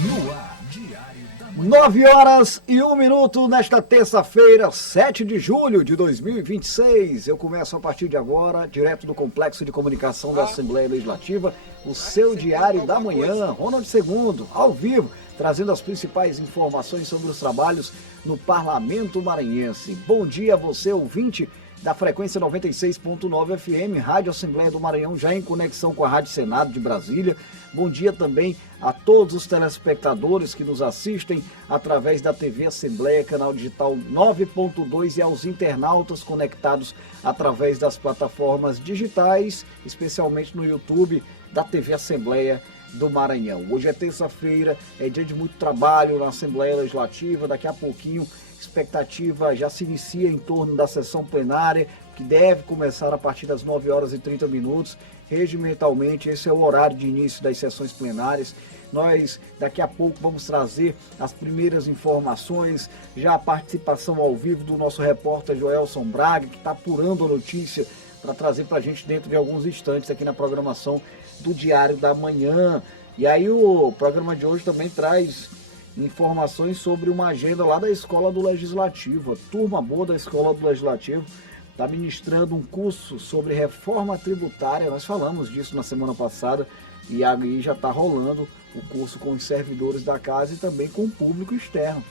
No ar, Diário da Manhã. 9h01 nesta terça-feira, 7 de julho de 2026. Eu começo a partir de agora, direto do Complexo de Comunicação da Assembleia Legislativa, o seu Diário da Manhã, Ronald II, ao vivo, trazendo as principais informações sobre os trabalhos no Parlamento Maranhense. Bom dia a você, ouvinte da frequência 96.9 FM, Rádio Assembleia do Maranhão, já em conexão com a Rádio Senado de Brasília. Bom dia também a todos os telespectadores que nos assistem através da TV Assembleia, canal digital 9.2, e aos internautas conectados através das plataformas digitais, especialmente no YouTube da TV Assembleia do Maranhão. Hoje é terça-feira, é dia de muito trabalho na Assembleia Legislativa. Daqui a pouquinho, expectativa já se inicia em torno da sessão plenária, que deve começar a partir das 9h30. Regimentalmente, esse é o horário de início das sessões plenárias. Nós, daqui a pouco, vamos trazer as primeiras informações, já a participação ao vivo do nosso repórter Joelson Braga, que está apurando a notícia para trazer para a gente dentro de alguns instantes aqui na programação do Diário da Manhã. E aí o programa de hoje também traz informações sobre uma agenda lá da Escola do Legislativo. A turma boa da Escola do Legislativo está ministrando um curso sobre reforma tributária. Nós falamos disso na semana passada e aí já está rolando o curso com os servidores da casa e também com o público externo.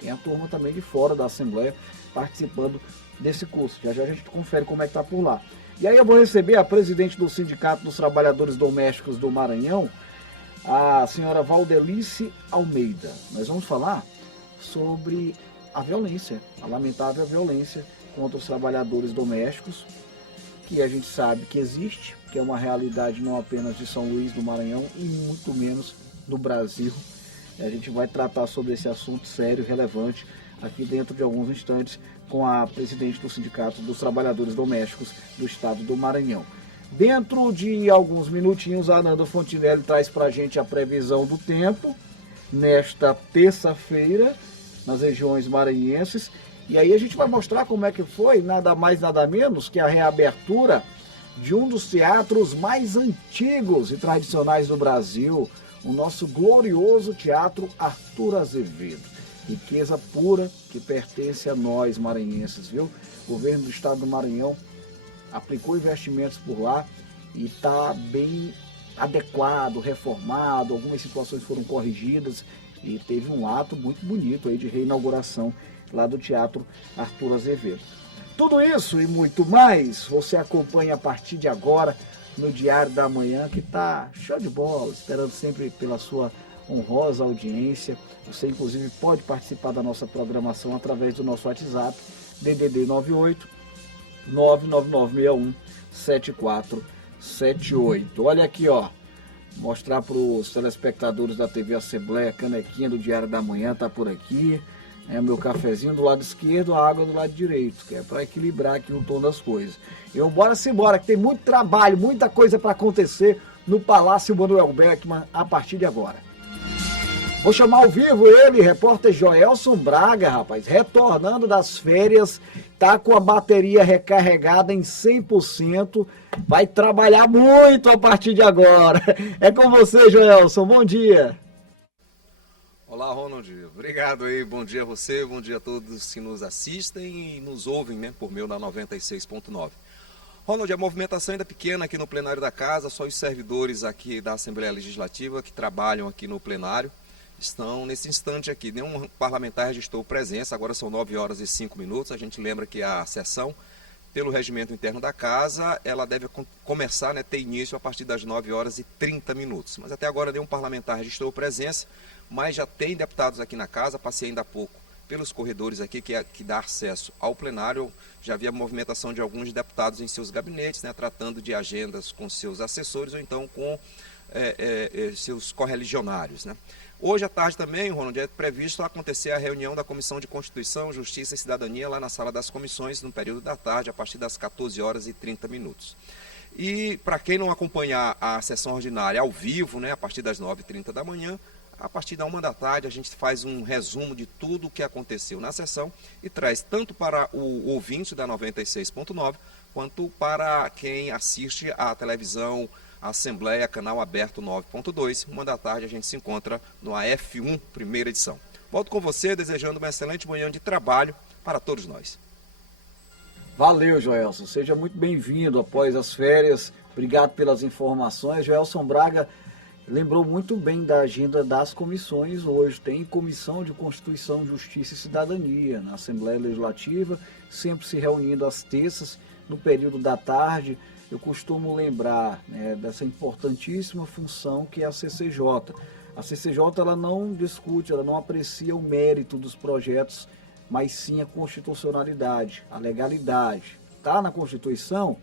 Tem a turma também de fora da Assembleia participando desse curso. Já a gente confere como é que está por lá. E aí eu vou receber a presidente do Sindicato dos Trabalhadores Domésticos do Maranhão, a senhora Valdelice Almeida. Nós vamos falar sobre a violência, a lamentável violência contra os trabalhadores domésticos, que a gente sabe que existe, que é uma realidade não apenas de São Luís do Maranhão e muito menos do Brasil. A gente vai tratar sobre esse assunto sério e relevante aqui dentro de alguns instantes com a presidente do Sindicato dos Trabalhadores Domésticos do Estado do Maranhão. Dentro de alguns minutinhos, a Ananda Fontinelli traz para a gente a previsão do tempo nesta terça-feira nas regiões maranhenses. E aí a gente vai mostrar como é que foi, nada mais nada menos que a reabertura de um dos teatros mais antigos e tradicionais do Brasil, o nosso glorioso Teatro Arthur Azevedo. Riqueza pura que pertence a nós maranhenses, viu? O governo do estado do Maranhão aplicou investimentos por lá e está bem adequado, reformado, algumas situações foram corrigidas e teve um ato muito bonito aí de reinauguração lá do Teatro Arthur Azevedo. Tudo isso e muito mais você acompanha a partir de agora no Diário da Manhã, que está show de bola, esperando sempre pela sua honrosa audiência. Você inclusive pode participar da nossa programação através do nosso WhatsApp, DDD 98 99961 7478. Olha aqui, ó, mostrar para os telespectadores da TV Assembleia, a canequinha do Diário da Manhã tá por aqui, o meu cafezinho do lado esquerdo, a água do lado direito, que é para equilibrar aqui o tom das coisas. E bora-se embora, que tem muito trabalho, muita coisa para acontecer no Palácio Manuel Beckmann a partir de agora. Vou chamar ao vivo ele, repórter Joelson Braga, rapaz, retornando das férias, tá com a bateria recarregada em 100%, vai trabalhar muito a partir de agora. É com você, Joelson, bom dia. Olá, Ronald, obrigado aí, bom dia a você, bom dia a todos que nos assistem e nos ouvem, né, por meio da 96.9. Ronald, a movimentação ainda é pequena aqui no plenário da casa, só os servidores aqui da Assembleia Legislativa que trabalham aqui no plenário estão nesse instante aqui. Nenhum parlamentar registrou presença, agora são 9h05. A gente lembra que a sessão, pelo regimento interno da casa, ela deve começar, né, ter início a partir das 9h30. Mas até agora nenhum parlamentar registrou presença, mas já tem deputados aqui na casa, passei ainda há pouco pelos corredores aqui que dá acesso ao plenário, já havia movimentação de alguns deputados em seus gabinetes, né, tratando de agendas com seus assessores ou então com seus correligionários, né. Hoje à tarde também, Ronald, é previsto acontecer a reunião da Comissão de Constituição, Justiça e Cidadania lá na Sala das Comissões, no período da tarde, a partir das 14h30. E para quem não acompanhar a sessão ordinária ao vivo, né, a partir das 9h30, a partir da 13h a gente faz um resumo de tudo o que aconteceu na sessão e traz tanto para o ouvinte da 96.9, quanto para quem assiste à televisão Assembleia, canal aberto 9.2. 1 da tarde a gente se encontra no AF1, primeira edição. Volto com você desejando uma excelente manhã de trabalho para todos nós. Valeu, Joelson. Seja muito bem-vindo após as férias. Obrigado pelas informações. Joelson Braga lembrou muito bem da agenda das comissões. Hoje tem Comissão de Constituição, Justiça e Cidadania na Assembleia Legislativa, sempre se reunindo às terças, no período da tarde. Eu costumo lembrar, né, dessa importantíssima função que é a CCJ. A CCJ ela não discute, ela não aprecia o mérito dos projetos, mas sim a constitucionalidade, a legalidade. Está na Constituição?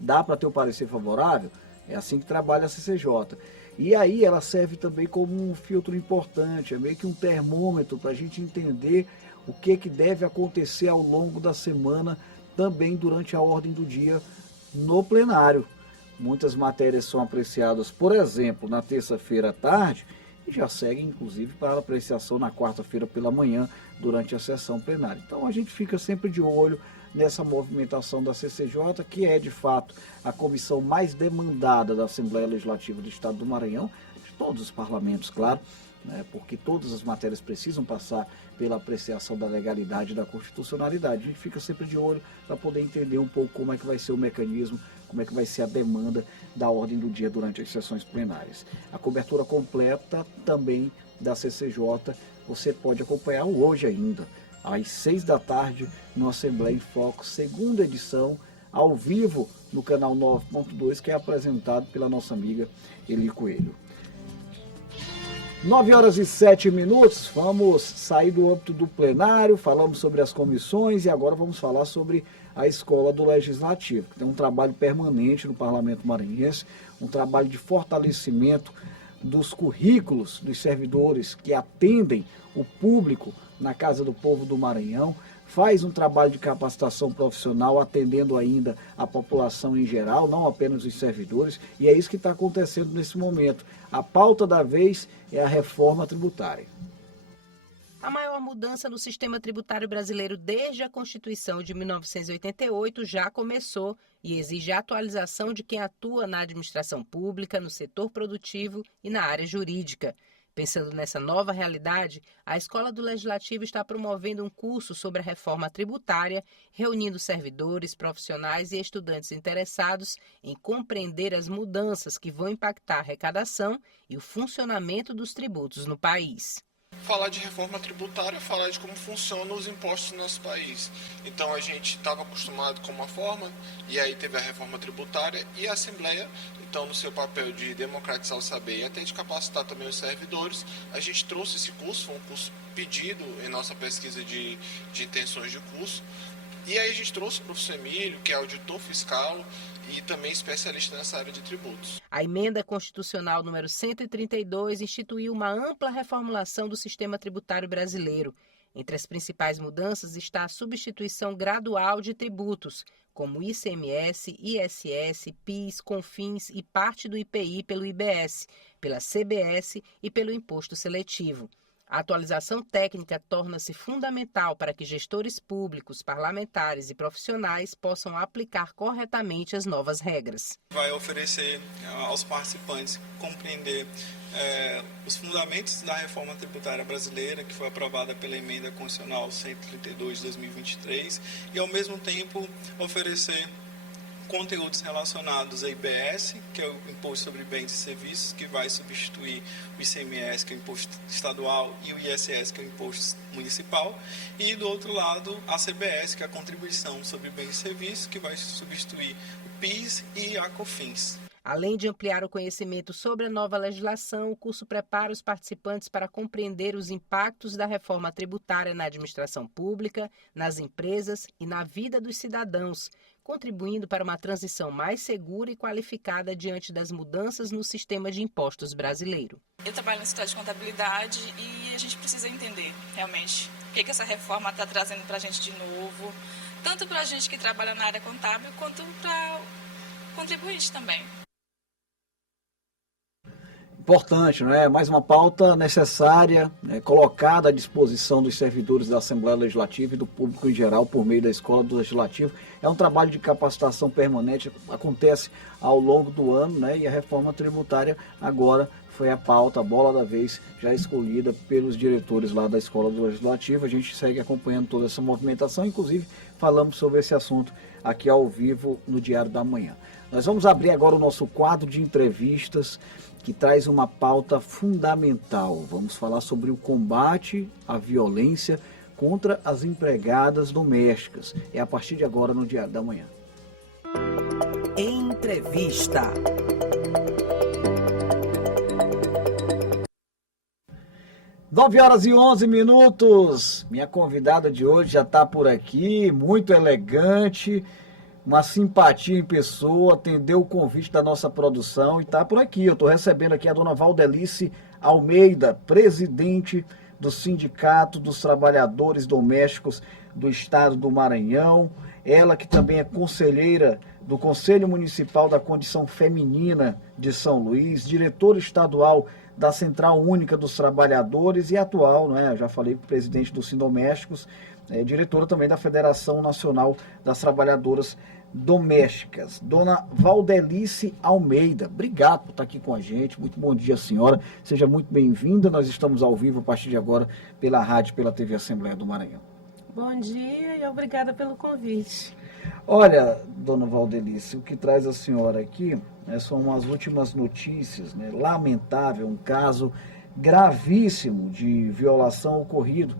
Dá para ter o parecer favorável? É assim que trabalha a CCJ. E aí ela serve também como um filtro importante, é meio que um termômetro para a gente entender o que deve acontecer ao longo da semana, também durante a ordem do dia no plenário. Muitas matérias são apreciadas, por exemplo, na terça-feira à tarde, e já seguem, inclusive, para apreciação na quarta-feira pela manhã, durante a sessão plenária. Então a gente fica sempre de olho nessa movimentação da CCJ, que é, de fato, a comissão mais demandada da Assembleia Legislativa do Estado do Maranhão, de todos os parlamentos, claro, né, porque todas as matérias precisam passar pela apreciação da legalidade e da constitucionalidade. A gente fica sempre de olho para poder entender um pouco como é que vai ser o mecanismo, como é que vai ser a demanda da ordem do dia durante as sessões plenárias. A cobertura completa também da CCJ você pode acompanhar hoje ainda, às 6 da tarde, no Assembleia em Foco, segunda edição, ao vivo, no canal 9.2, que é apresentado pela nossa amiga Eli Coelho. 9 horas e 7 minutos, vamos sair do âmbito do plenário, falamos sobre as comissões e agora vamos falar sobre a Escola do Legislativo, que tem um trabalho permanente no Parlamento Maranhense, um trabalho de fortalecimento dos currículos dos servidores que atendem o público na Casa do Povo do Maranhão, faz um trabalho de capacitação profissional atendendo ainda a população em geral, não apenas os servidores, e é isso que está acontecendo nesse momento. A pauta da vez é a reforma tributária. A maior mudança no sistema tributário brasileiro desde a Constituição de 1988 já começou e exige a atualização de quem atua na administração pública, no setor produtivo e na área jurídica. Pensando nessa nova realidade, a Escola do Legislativo está promovendo um curso sobre a reforma tributária, reunindo servidores, profissionais e estudantes interessados em compreender as mudanças que vão impactar a arrecadação e o funcionamento dos tributos no país. Falar de reforma tributária é falar de como funcionam os impostos no nosso país. Então a gente estava acostumado com uma forma, e aí teve a reforma tributária e a Assembleia, então no seu papel de democratizar o saber e até de capacitar também os servidores, a gente trouxe esse curso, foi um curso pedido em nossa pesquisa de intenções de curso, e aí a gente trouxe o professor Emílio, que é auditor fiscal e também especialista nessa área de tributos. A emenda constitucional número 132 instituiu uma ampla reformulação do sistema tributário brasileiro. Entre as principais mudanças está a substituição gradual de tributos, como ICMS, ISS, PIS, CONFINS e parte do IPI pelo IBS, pela CBS e pelo imposto seletivo. A atualização técnica torna-se fundamental para que gestores públicos, parlamentares e profissionais possam aplicar corretamente as novas regras. Vai oferecer aos participantes compreender os fundamentos da reforma tributária brasileira, que foi aprovada pela Emenda Constitucional 132 de 2023, e ao mesmo tempo oferecer conteúdos relacionados a IBS, que é o Imposto sobre Bens e Serviços, que vai substituir o ICMS, que é o Imposto Estadual, e o ISS, que é o Imposto Municipal, e do outro lado a CBS, que é a Contribuição sobre Bens e Serviços, que vai substituir o PIS e a COFINS. Além de ampliar o conhecimento sobre a nova legislação, o curso prepara os participantes para compreender os impactos da reforma tributária na administração pública, nas empresas e na vida dos cidadãos, contribuindo para uma transição mais segura e qualificada diante das mudanças no sistema de impostos brasileiro. Eu trabalho no escritório de contabilidade e a gente precisa entender realmente o que essa reforma está trazendo para a gente de novo, tanto para a gente que trabalha na área contábil, quanto para o contribuinte também. Importante, não é? Mais uma pauta necessária, né, colocada à disposição dos servidores da Assembleia Legislativa e do público em geral por meio da Escola do Legislativo. É um trabalho de capacitação permanente, acontece ao longo do ano, né? E a reforma tributária agora foi a pauta, a bola da vez, já escolhida pelos diretores lá da Escola do Legislativo. A gente segue acompanhando toda essa movimentação, inclusive falamos sobre esse assunto aqui ao vivo no Diário da Manhã. Nós vamos abrir agora o nosso quadro de entrevistas, que traz uma pauta fundamental. Vamos falar sobre o combate à violência contra as empregadas domésticas. É a partir de agora no Diário da Manhã. Entrevista. Nove horas e 11 minutos. Minha convidada de hoje já está por aqui, muito elegante, uma simpatia em pessoa, atendeu o convite da nossa produção e está por aqui. Eu estou recebendo aqui a dona Valdelice Almeida, presidente do Sindicato dos Trabalhadores Domésticos do Estado do Maranhão. Ela que também é conselheira do Conselho Municipal da Condição Feminina de São Luís, diretora estadual da Central Única dos Trabalhadores e atual, né, já falei, presidente do Sindomésticos, diretora também da Federação Nacional das Trabalhadoras Domésticas. Dona Valdelice Almeida, obrigado por estar aqui com a gente, muito bom dia, senhora, seja muito bem-vinda. Nós estamos ao vivo a partir de agora pela rádio, pela TV Assembleia do Maranhão. Bom dia e obrigada pelo convite. Olha, dona Valdelice, o que traz a senhora aqui, né, são as últimas notícias, né, lamentável, um caso gravíssimo de violação ocorrido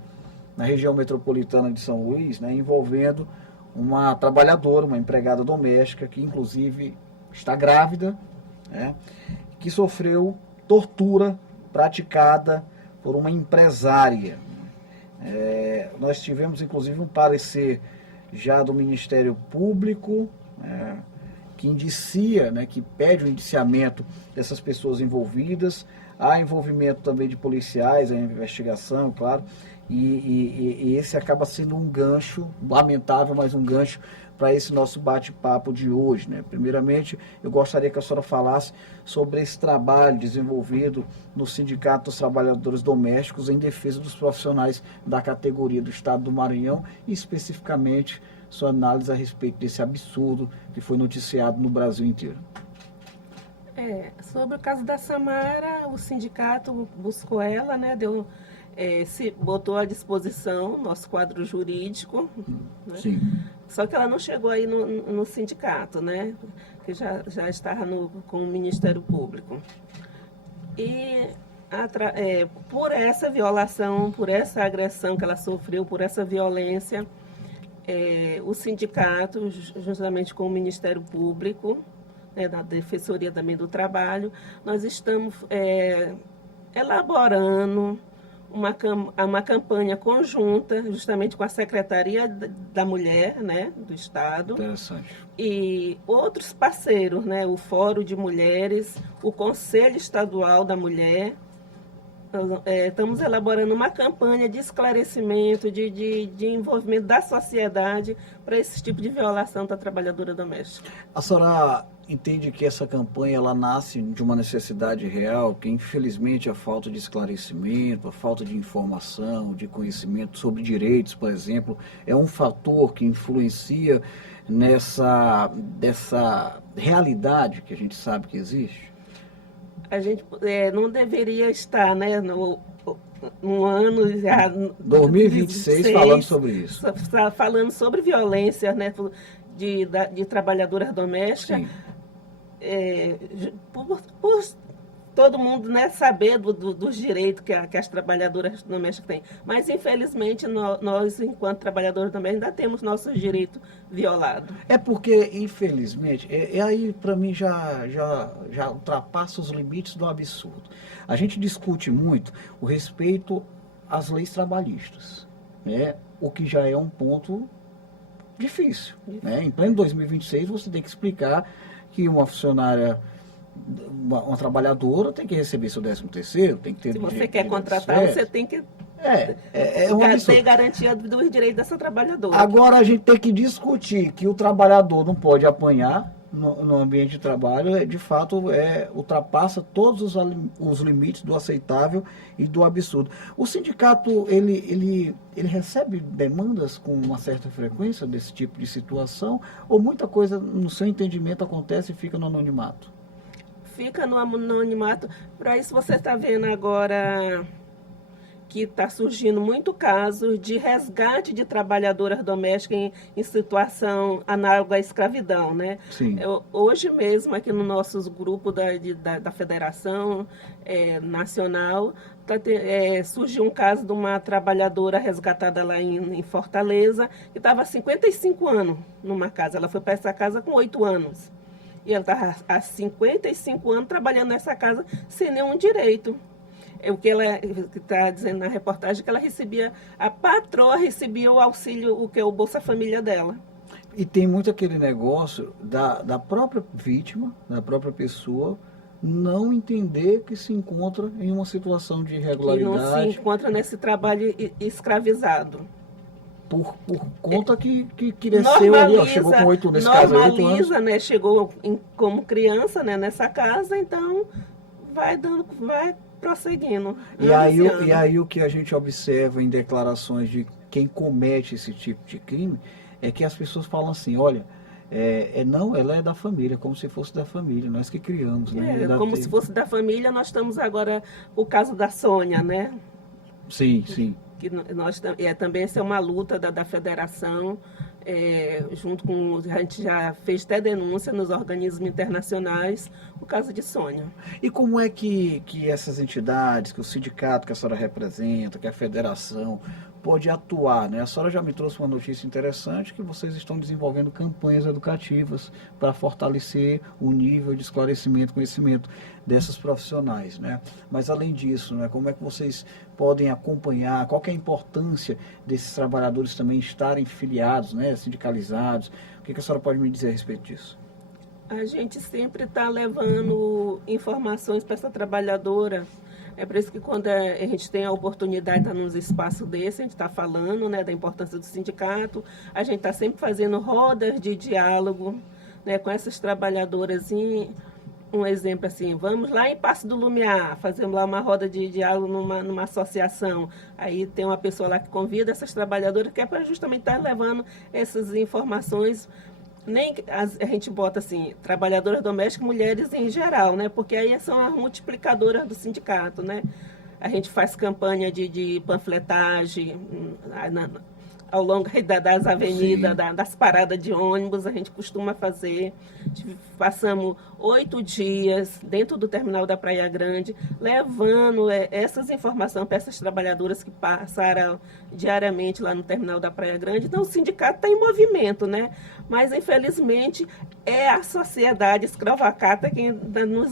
na região metropolitana de São Luís, né, envolvendo uma trabalhadora, uma empregada doméstica, que inclusive está grávida, né, que sofreu tortura praticada por uma empresária. Nós tivemos inclusive um parecer já do Ministério Público, que indicia, né, que pede o indiciamento dessas pessoas envolvidas. Há envolvimento também de policiais, a investigação, claro, e esse acaba sendo um gancho, lamentável, mas um gancho para esse nosso bate-papo de hoje, né? Primeiramente, eu gostaria que a senhora falasse sobre esse trabalho desenvolvido no Sindicato dos Trabalhadores Domésticos em defesa dos profissionais da categoria do Estado do Maranhão e especificamente sua análise a respeito desse absurdo que foi noticiado no Brasil inteiro. Sobre o caso da Samara, o sindicato buscou ela, né, se botou à disposição nosso quadro jurídico, né? Sim. Só que ela não chegou aí no sindicato, né, que já estava com o Ministério Público. E por essa violação, por essa agressão que ela sofreu, por essa violência, o sindicato, juntamente com o Ministério Público, da Defensoria também do Trabalho, nós estamos elaborando uma campanha conjunta, justamente com a Secretaria da Mulher, né, do Estado. Interessante. E outros parceiros, né, o Fórum de Mulheres, o Conselho Estadual da Mulher. Estamos elaborando uma campanha de esclarecimento, de envolvimento da sociedade para esse tipo de violação da trabalhadora doméstica. A senhora entende que essa campanha ela nasce de uma necessidade real, que infelizmente a falta de esclarecimento, a falta de informação, de conhecimento sobre direitos, por exemplo, é um fator que influencia dessa realidade que a gente sabe que existe? A gente não deveria estar, né, no ano já 2026 falando sobre isso. Falando sobre violência, né, de trabalhadoras domésticas. Por todo mundo, né, saber dos direitos que as trabalhadoras domésticas têm. Mas, infelizmente, nós, enquanto trabalhadores também, ainda temos nossos direitos violados. É porque, infelizmente, aí para mim já ultrapassa os limites do absurdo. A gente discute muito o respeito às leis trabalhistas, né, o que já é um ponto difícil. Né? Em pleno 2026, você tem que explicar que uma funcionária, uma trabalhadora tem que receber seu 13º, tem que ter... Se você quer contratar, você tem que ter garantia dos direitos dessa trabalhadora. Agora a gente tem que discutir que o trabalhador não pode apanhar, no ambiente de trabalho, de fato, ultrapassa todos os limites do aceitável e do absurdo. O sindicato, ele recebe demandas com uma certa frequência desse tipo de situação, ou muita coisa, no seu entendimento, acontece e fica no anonimato? Fica no anonimato. Para isso você está vendo agora que está surgindo muito caso de resgate de trabalhadoras domésticas em situação análoga à escravidão, né? Sim. Hoje mesmo, aqui no nosso grupo da Federação Nacional, surgiu um caso de uma trabalhadora resgatada lá em Fortaleza, que estava há 55 anos numa casa. Ela foi para essa casa com 8 anos. E ela estava há 55 anos trabalhando nessa casa sem nenhum direito. O que ela está dizendo na reportagem, que ela recebia, a patroa recebia o auxílio, o Bolsa Família dela. E tem muito aquele negócio da própria vítima, da própria pessoa, não entender que se encontra em uma situação de irregularidade. Que não se encontra nesse trabalho escravizado. Por conta que cresceu ali, chegou com 8 anos. Normaliza, né? Chegou como criança, né, nessa casa, então vai prosseguindo. E aí o que a gente observa em declarações de quem comete esse tipo de crime é que as pessoas falam assim, olha, não, ela é da família, como se fosse da família, nós que criamos. Né? Como se fosse da família. Nós estamos agora, o caso da Sônia, né? Sim, sim. Que nós, também essa é uma luta da federação, junto com, a gente já fez até denúncia nos organismos internacionais, o caso de Sônia. E como é que essas entidades, que o sindicato que a senhora representa, que a federação, pode atuar, né? A senhora já me trouxe uma notícia interessante, que vocês estão desenvolvendo campanhas educativas para fortalecer o nível de esclarecimento e conhecimento dessas profissionais, né? Mas além disso, né, como é que vocês podem acompanhar, qual que é a importância desses trabalhadores também estarem filiados, né, sindicalizados? O que a senhora pode me dizer a respeito disso? A gente sempre está levando informações para essa trabalhadora. É por isso que quando a gente tem a oportunidade de estar nos espaços desse, a gente está falando, né, da importância do sindicato, a gente está sempre fazendo rodas de diálogo, né, com essas trabalhadoras. Um exemplo assim, vamos lá em Passo do Lumiar, fazemos lá uma roda de diálogo numa associação. Aí tem uma pessoa lá que convida essas trabalhadoras, que é para justamente estar levando essas informações. Nem a gente bota assim, trabalhadoras domésticas, mulheres em geral, né? Porque aí são as multiplicadoras do sindicato, né? A gente faz campanha de panfletagem ao longo das avenidas, das paradas de ônibus, a gente costuma fazer. Passamos 8 dias dentro do terminal da Praia Grande, levando essas informações para essas trabalhadoras que passaram diariamente lá no terminal da Praia Grande. Então, o sindicato está em movimento, né? Mas, infelizmente, é a sociedade escravocrata que ainda não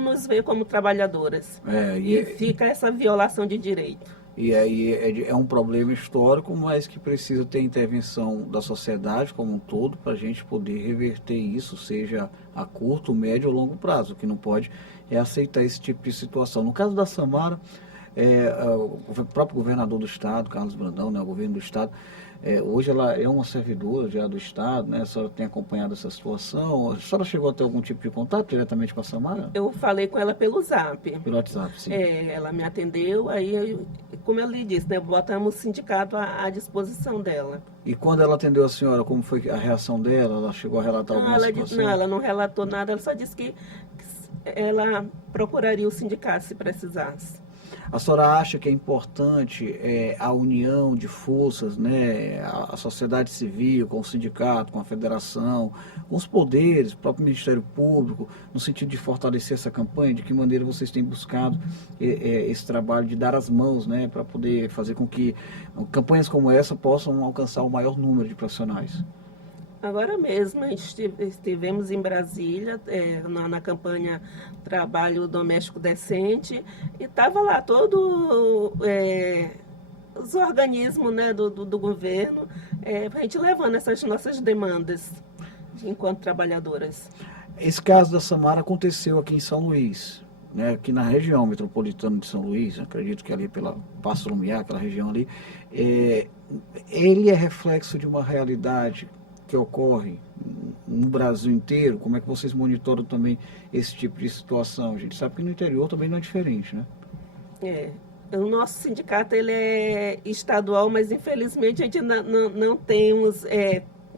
nos vê como trabalhadoras. E fica essa violação de direito. E aí é um problema histórico, mas que precisa ter intervenção da sociedade como um todo para a gente poder reverter isso, seja a curto, médio ou longo prazo. O que não pode é aceitar esse tipo de situação. No caso da Samara, o próprio governador do estado, Carlos Brandão, né, o governo do estado, hoje ela é uma servidora já do estado, né? A senhora tem acompanhado essa situação? A senhora chegou a ter algum tipo de contato diretamente com a Samara? Eu falei com ela pelo Zap. Pelo WhatsApp, sim. Ela me atendeu, aí, como eu lhe disse, né, botamos o sindicato à disposição dela. E quando ela atendeu a senhora, como foi a reação dela? Ela chegou a relatar alguma situação? Não, ela não relatou nada, ela só disse que ela procuraria o sindicato se precisasse. A senhora acha que é importante a união de forças, né, a sociedade civil, com o sindicato, com a federação, com os poderes, o próprio Ministério Público, no sentido de fortalecer essa campanha? De que maneira vocês têm buscado esse trabalho de dar as mãos, né, para poder fazer com que campanhas como essa possam alcançar o maior número de profissionais? Agora mesmo, a gente estivemos em Brasília, na campanha Trabalho Doméstico Decente, e estava lá todos os organismos, né, do governo, a gente levando essas nossas demandas enquanto trabalhadoras. Esse caso da Samara aconteceu aqui em São Luís, né, aqui na região metropolitana de São Luís, acredito que ali pela Passo Lumiar, aquela região ali. Ele é reflexo de uma realidade que ocorre no Brasil inteiro? Como é que vocês monitoram também esse tipo de situação? A gente sabe que no interior também não é diferente, né? O nosso sindicato ele é estadual, mas infelizmente a gente não temos,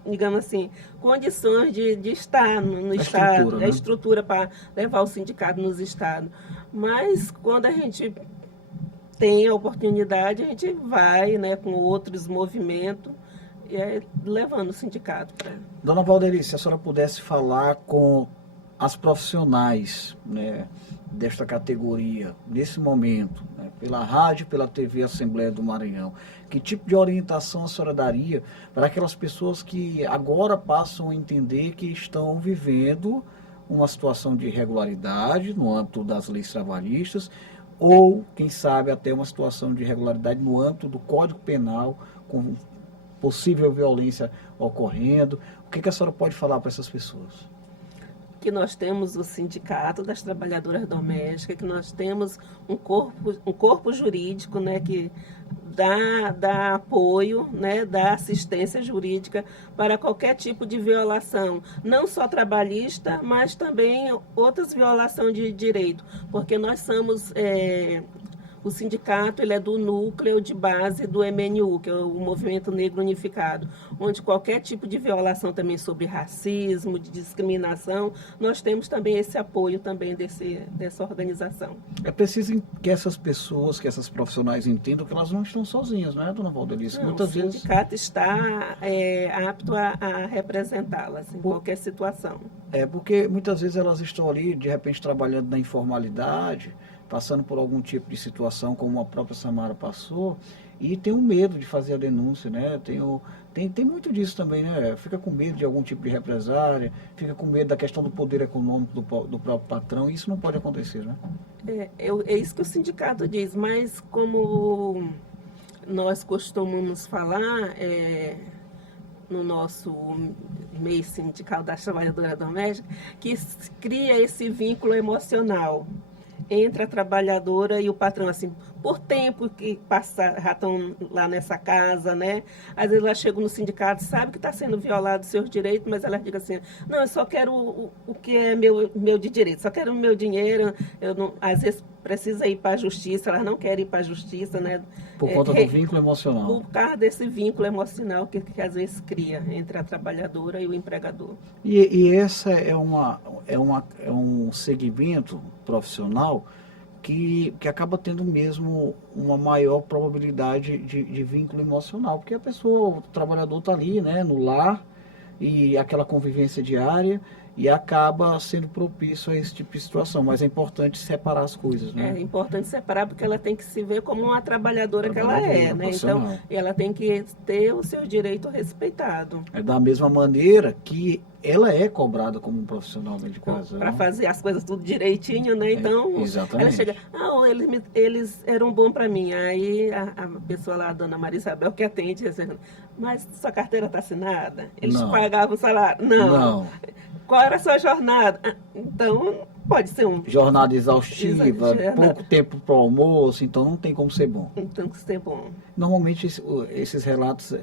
digamos assim, condições de estar no estado, né? A estrutura para levar o sindicato nos estados. Mas quando a gente tem a oportunidade, a gente vai, né, com outros movimentos, levando o sindicato para... Dona Valdeli, se a senhora pudesse falar com as profissionais, né, desta categoria, nesse momento, né, pela rádio, pela TV Assembleia do Maranhão, que tipo de orientação a senhora daria para aquelas pessoas que agora passam a entender que estão vivendo uma situação de irregularidade no âmbito das leis trabalhistas, ou, quem sabe, até uma situação de irregularidade no âmbito do Código Penal, com possível violência ocorrendo? O que a senhora pode falar para essas pessoas? Que nós temos o Sindicato das Trabalhadoras Domésticas, que nós temos um corpo jurídico, né, que dá apoio, né, dá assistência jurídica para qualquer tipo de violação, não só trabalhista, mas também outras violações de direito, porque nós somos... O sindicato ele é do núcleo de base do MNU, que é o Movimento Negro Unificado, onde qualquer tipo de violação também sobre racismo, de discriminação, nós temos também esse apoio também dessa organização. É preciso que essas pessoas, que essas profissionais entendam que elas não estão sozinhas, não é, dona Valdelice? O sindicato está apto a representá-las em qualquer situação. Porque muitas vezes elas estão ali, de repente, trabalhando na informalidade, passando por algum tipo de situação, como a própria Samara passou, e tem um medo de fazer a denúncia, né? Tem muito disso também, né? Fica com medo de algum tipo de represária, fica com medo da questão do poder econômico do próprio patrão, e isso não pode acontecer, né? É isso que o sindicato diz, mas como nós costumamos falar, no nosso meio sindical das trabalhadoras domésticas, que cria esse vínculo emocional entre a trabalhadora e o patrão, assim, por tempo que já estão lá nessa casa, né? Às vezes ela chega no sindicato, sabe que está sendo violado seus direitos, mas ela diz assim, não, eu só quero o que é meu de direito, só quero o meu dinheiro, eu não, às vezes precisa ir para a justiça, elas não querem ir para a justiça, né? Por conta do vínculo emocional. Por causa desse vínculo emocional que às vezes cria entre a trabalhadora e o empregador. E essa é um segmento profissional que acaba tendo mesmo uma maior probabilidade de vínculo emocional, porque o trabalhador está ali, né, no lar, e aquela convivência diária, e acaba sendo propício a esse tipo de situação. Mas é importante separar as coisas, né? É importante separar, porque ela tem que se ver como uma trabalhadora que ela é, né? Então, ela tem que ter o seu direito respeitado. É da mesma maneira que ela é cobrada como um profissional de casa. Para fazer as coisas tudo direitinho, né? Então, ela chega, eles eram bons para mim. Aí a pessoa lá, a dona Maria Isabel, que atende, dizendo, mas sua carteira está assinada? Eles pagavam o salário? Não. Qual era a sua jornada? Então, pode ser jornada exaustiva, pouco tempo para o almoço, então não tem como ser bom. Não tem como ser bom. Normalmente esses relatos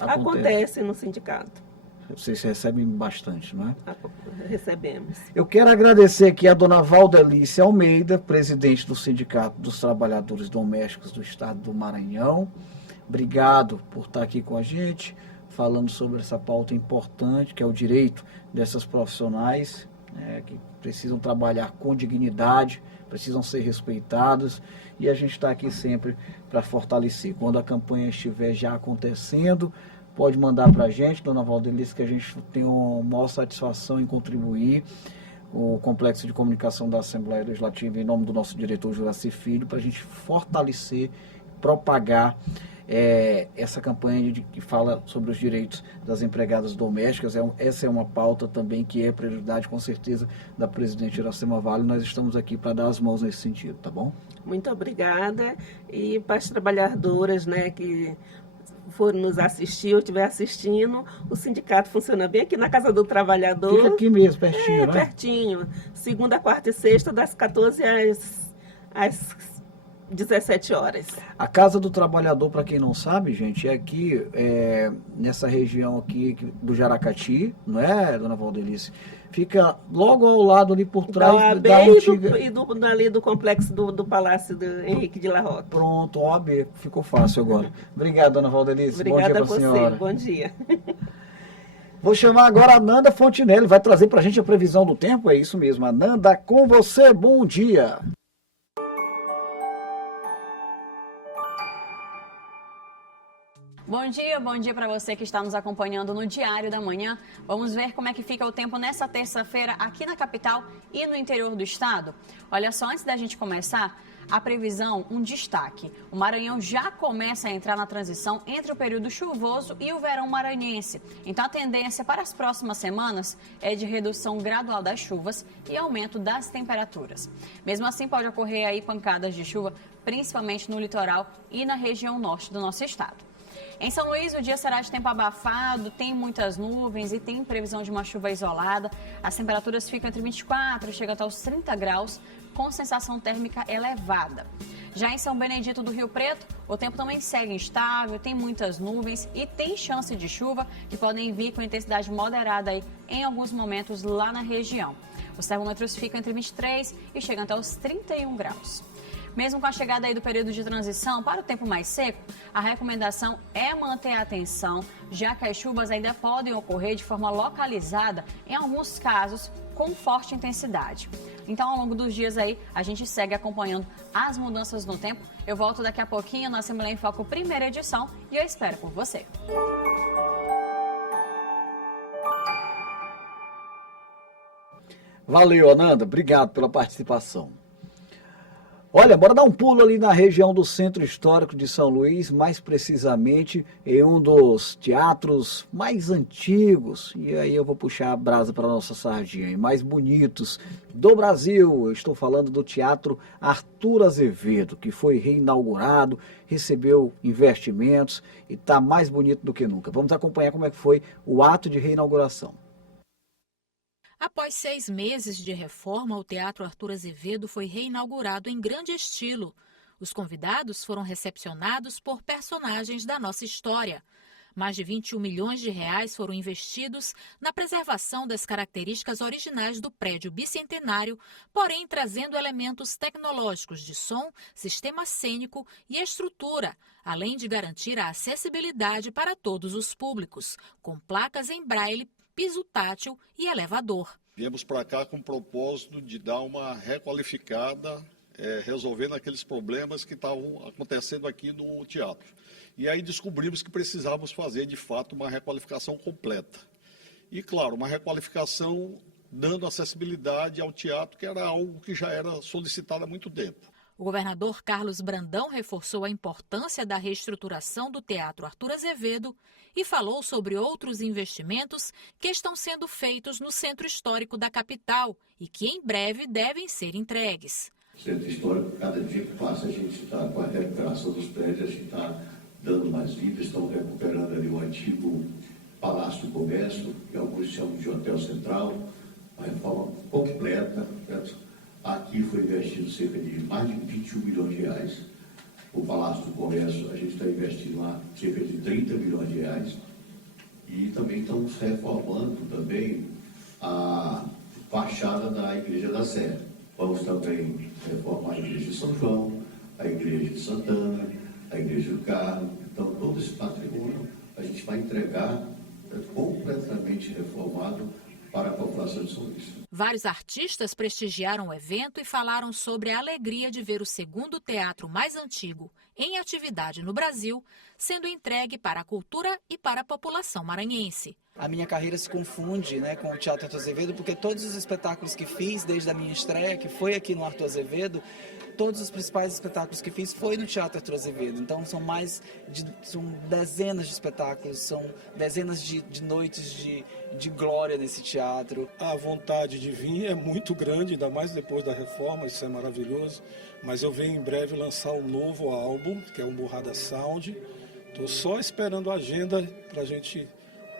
acontecem no sindicato. Vocês recebem bastante, não é? Recebemos. Eu quero agradecer aqui a dona Valdelice Almeida, presidente do Sindicato dos Trabalhadores Domésticos do Estado do Maranhão. Obrigado por estar aqui com a gente, falando sobre essa pauta importante, que é o direito dessas profissionais, que precisam trabalhar com dignidade, precisam ser respeitados, e a gente está aqui sempre para fortalecer. Quando a campanha estiver já acontecendo, pode mandar para a gente, dona Valdelice, que a gente tem uma maior satisfação em contribuir, o Complexo de Comunicação da Assembleia Legislativa, em nome do nosso diretor Juraci Filho, para a gente fortalecer, propagar essa campanha que fala sobre os direitos das empregadas domésticas. Essa é uma pauta também que é prioridade, com certeza, da presidente Iracema Vale. Nós estamos aqui para dar as mãos nesse sentido, tá bom? Muito obrigada. E para as trabalhadoras, né, que foram nos assistir ou estiver assistindo, o sindicato funciona bem aqui na Casa do Trabalhador. Fica aqui mesmo, pertinho, né? Pertinho. Segunda, quarta e sexta, das 14 às 17 horas. A Casa do Trabalhador, para quem não sabe, gente, é aqui, nessa região aqui do Jaracati, não é, dona Valdelice? Fica logo ao lado ali por trás da OAB da antiga... ali do complexo do Palácio do Henrique de la Rota. Pronto, OAB, ficou fácil agora. Obrigado, dona Valdelice. Obrigada Bom dia para a senhora. Bom dia. Vou chamar agora a Nanda Fontinelli, vai trazer para a gente a previsão do tempo, é isso mesmo. A Nanda, com você, bom dia. Bom dia para você que está nos acompanhando no Diário da Manhã. Vamos ver como é que fica o tempo nessa terça-feira aqui na capital e no interior do estado. Olha só, antes da gente começar, a previsão, um destaque. O Maranhão já começa a entrar na transição entre o período chuvoso e o verão maranhense. Então a tendência para as próximas semanas é de redução gradual das chuvas e aumento das temperaturas. Mesmo assim, pode ocorrer aí pancadas de chuva, principalmente no litoral e na região norte do nosso estado. Em São Luís, o dia será de tempo abafado, tem muitas nuvens e tem previsão de uma chuva isolada. As temperaturas ficam entre 24 e chegam até os 30 graus, com sensação térmica elevada. Já em São Benedito do Rio Preto, o tempo também segue instável, tem muitas nuvens e tem chance de chuva que podem vir com intensidade moderada aí em alguns momentos lá na região. Os termômetros ficam entre 23 e chegam até os 31 graus. Mesmo com a chegada aí do período de transição para o tempo mais seco, a recomendação é manter a atenção, já que as chuvas ainda podem ocorrer de forma localizada, em alguns casos, com forte intensidade. Então, ao longo dos dias aí, a gente segue acompanhando as mudanças no tempo. Eu volto daqui a pouquinho na Assembleia em Foco, primeira edição, e eu espero por você. Valeu, Ananda. Obrigado pela participação. Olha, bora dar um pulo ali na região do Centro Histórico de São Luís, mais precisamente em um dos teatros mais antigos, e aí eu vou puxar a brasa para a nossa sardinha, e mais bonitos do Brasil. Eu estou falando do Teatro Arthur Azevedo, que foi reinaugurado, recebeu investimentos e está mais bonito do que nunca. Vamos acompanhar como é que foi o ato de reinauguração. Após 6 meses de reforma, o Teatro Arthur Azevedo foi reinaugurado em grande estilo. Os convidados foram recepcionados por personagens da nossa história. Mais de 21 milhões de reais foram investidos na preservação das características originais do prédio bicentenário, porém trazendo elementos tecnológicos de som, sistema cênico e estrutura, além de garantir a acessibilidade para todos os públicos, com placas em braille, piso tátil e elevador. Viemos para cá com o propósito de dar uma requalificada, resolvendo aqueles problemas que estavam acontecendo aqui no teatro. E aí descobrimos que precisávamos fazer, de fato, uma requalificação completa. E, claro, uma requalificação dando acessibilidade ao teatro, que era algo que já era solicitado há muito tempo. O governador Carlos Brandão reforçou a importância da reestruturação do Teatro Arthur Azevedo e falou sobre outros investimentos que estão sendo feitos no centro histórico da capital e que em breve devem ser entregues. O centro histórico, cada dia que passa, a gente está com a recuperação dos prédios, a gente está dando mais livres, estão recuperando ali o antigo Palácio do Comércio, que alguns chamam de Hotel Central, uma reforma completa. Aqui foi investido cerca de mais de 21 milhões de reais. O Palácio do Comércio, a gente está investindo lá cerca de 30 milhões de reais. E também estamos reformando também a fachada da Igreja da Sé. Vamos também reformar a Igreja de São João, a Igreja de Santana, a Igreja do Carmo. Então, todo esse patrimônio a gente vai entregar completamente reformado para a população de São Luís. Vários artistas prestigiaram o evento e falaram sobre a alegria de ver o segundo teatro mais antigo em atividade no Brasil sendo entregue para a cultura e para a população maranhense. A minha carreira se confunde, com o Teatro Arthur Azevedo, porque todos os espetáculos que fiz, desde a minha estreia, que foi aqui no Arthur Azevedo, todos os principais espetáculos que fiz foi no Teatro Arthur Azevedo. Então são dezenas de espetáculos, são dezenas de noites de glória nesse teatro. A vontade de vir é muito grande, ainda mais depois da reforma, isso é maravilhoso. Mas eu venho em breve lançar um novo álbum, que é o Burrada Sound. Estou só esperando a agenda para a gente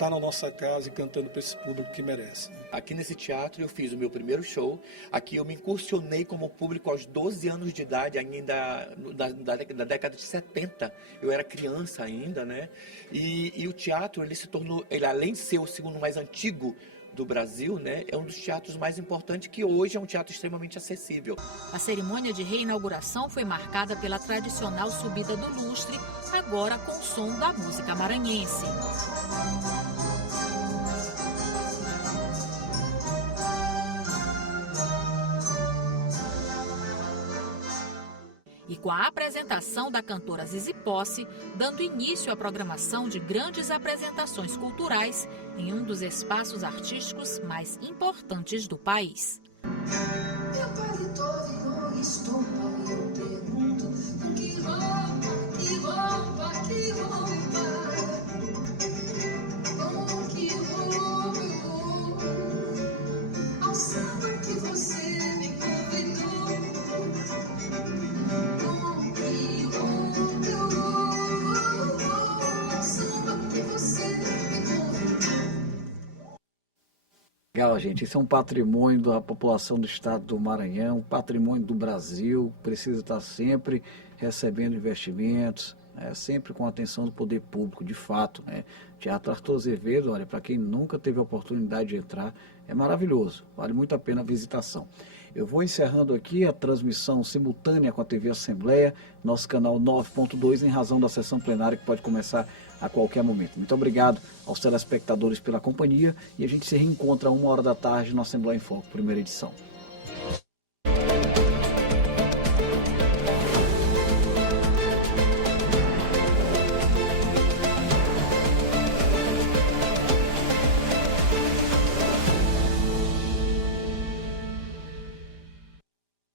estar na nossa casa e cantando para esse público que merece. Aqui nesse teatro eu fiz o meu primeiro show. Aqui eu me incursionei como público aos 12 anos de idade, ainda da década de 70. Eu era criança ainda, né? E o teatro, ele se tornou, ele, além de ser o segundo mais antigo do Brasil, né, é um dos teatros mais importantes, que hoje é um teatro extremamente acessível. A cerimônia de reinauguração foi marcada pela tradicional subida do lustre, agora com o som da música maranhense. E com a apresentação da cantora Zizi Posse, dando início à programação de grandes apresentações culturais em um dos espaços artísticos mais importantes do país. Meu paletó virou estopa e eu pergunto, que roupa, que roupa, que roupa, com que roupa eu vou ao samba que você me convidou. Legal, gente. Isso é um patrimônio da população do estado do Maranhão, patrimônio do Brasil, precisa estar sempre recebendo investimentos, né, sempre com a atenção do poder público, de fato. Né. Teatro Arthur Azevedo, olha, para quem nunca teve a oportunidade de entrar, é maravilhoso, vale muito a pena a visitação. Eu vou encerrando aqui a transmissão simultânea com a TV Assembleia, nosso canal 9.2, em razão da sessão plenária que pode começar a qualquer momento. Muito obrigado aos telespectadores pela companhia e a gente se reencontra às 1h da tarde no Assembleia em Foco, primeira edição.